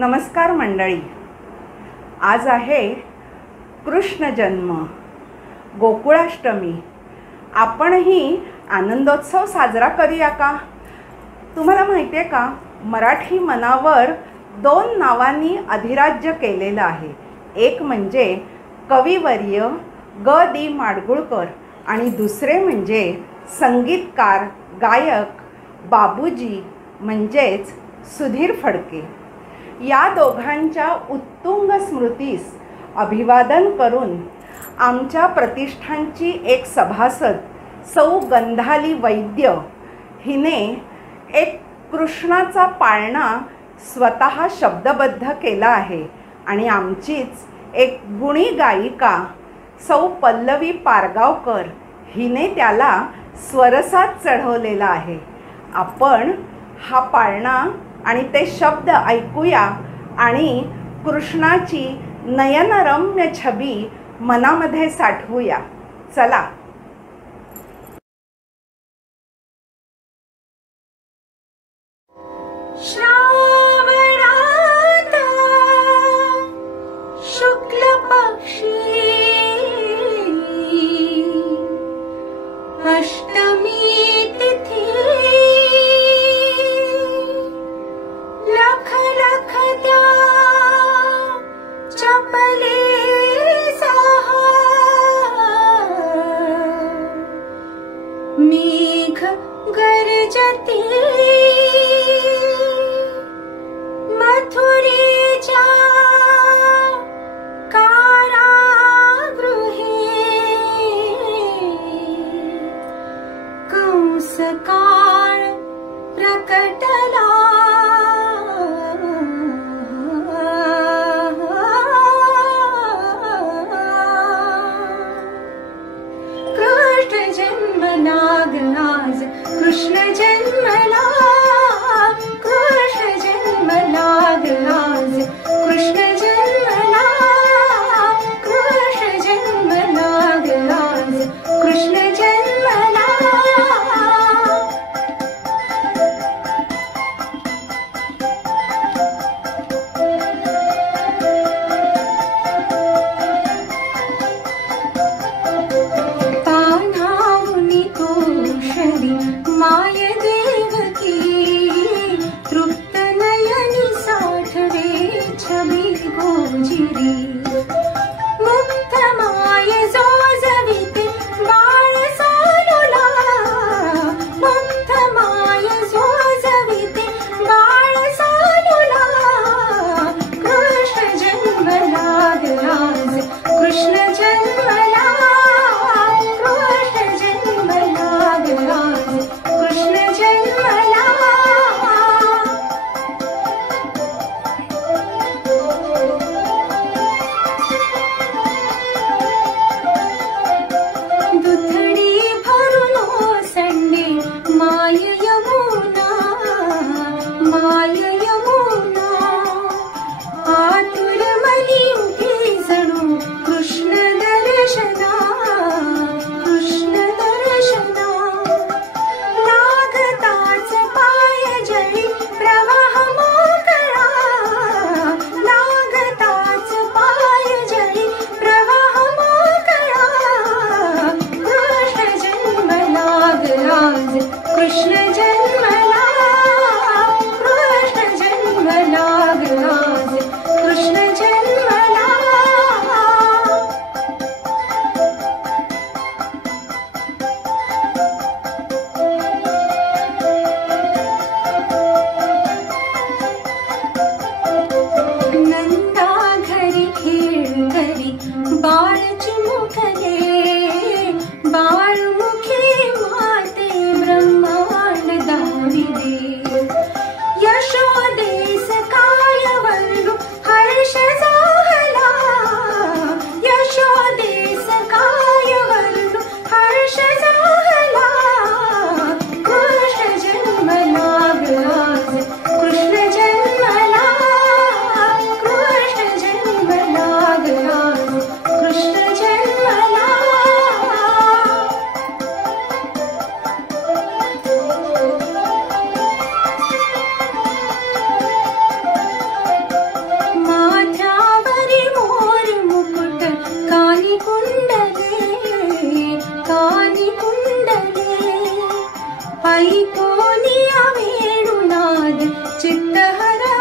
नमस्कार मंडळी. आज आहे कृष्ण जन्म, गोकुळाष्टमी. आपणही आनंदोत्सव साजरा करूया का? तुम्हाला माहिती आहे का, मराठी मनावर 2 नावांनी अधिराज्य केलेलं आहे. एक म्हणजे कविवर्य ग दी माडगुळकर आणि दुसरे म्हणजे संगीतकार गायक बाबूजी म्हणजेच सुधीर फडके. या दोघांच्या उत्तुंग स्मृतीस अभिवादन करून आमच्या प्रतिष्ठानची एक सभासद सौ गंधाली वैद्य हिने एक कृष्णाचा पाळणा स्वतः शब्दबद्ध केला आहे आणि आमचीच एक गुणी गायिका सौ पल्लवी पारगावकर हिने त्याला स्वरसात चढवलेला आहे. आपण हा पाळणा आणि ते शब्द ऐकूया आणि कृष्णाची नयनरम्य छबी मनामध्ये साठवूया. चला. श्रावणात शुक्ल पक्षी अष्टमी तिथी लख लख त्या चपले सहा मेघ गरजते मथुरेच्या कारागृहे कंस काळ प्रकटला कृष्ण जन्मलाग आज कृष्ण जन्मला कृष्ण जन्मलाग आज कृष्ण जन्मला कृष्ण जन्मलाग आज कृष्ण जन्मला पानावनी तोषली माय देवकी तृप्त नयनी साठवे छबी गोजिरी मुक्त माय जो जविते बाळ सानुला मुक्त माय जो जविते बाळ सानुला कृष्ण जन्मलाग आज कृष्ण जन्मला कृष्ण जन्मलाग आज कृष्ण जन्मला ऐकोनिया वेणुनाद चित्त हरवून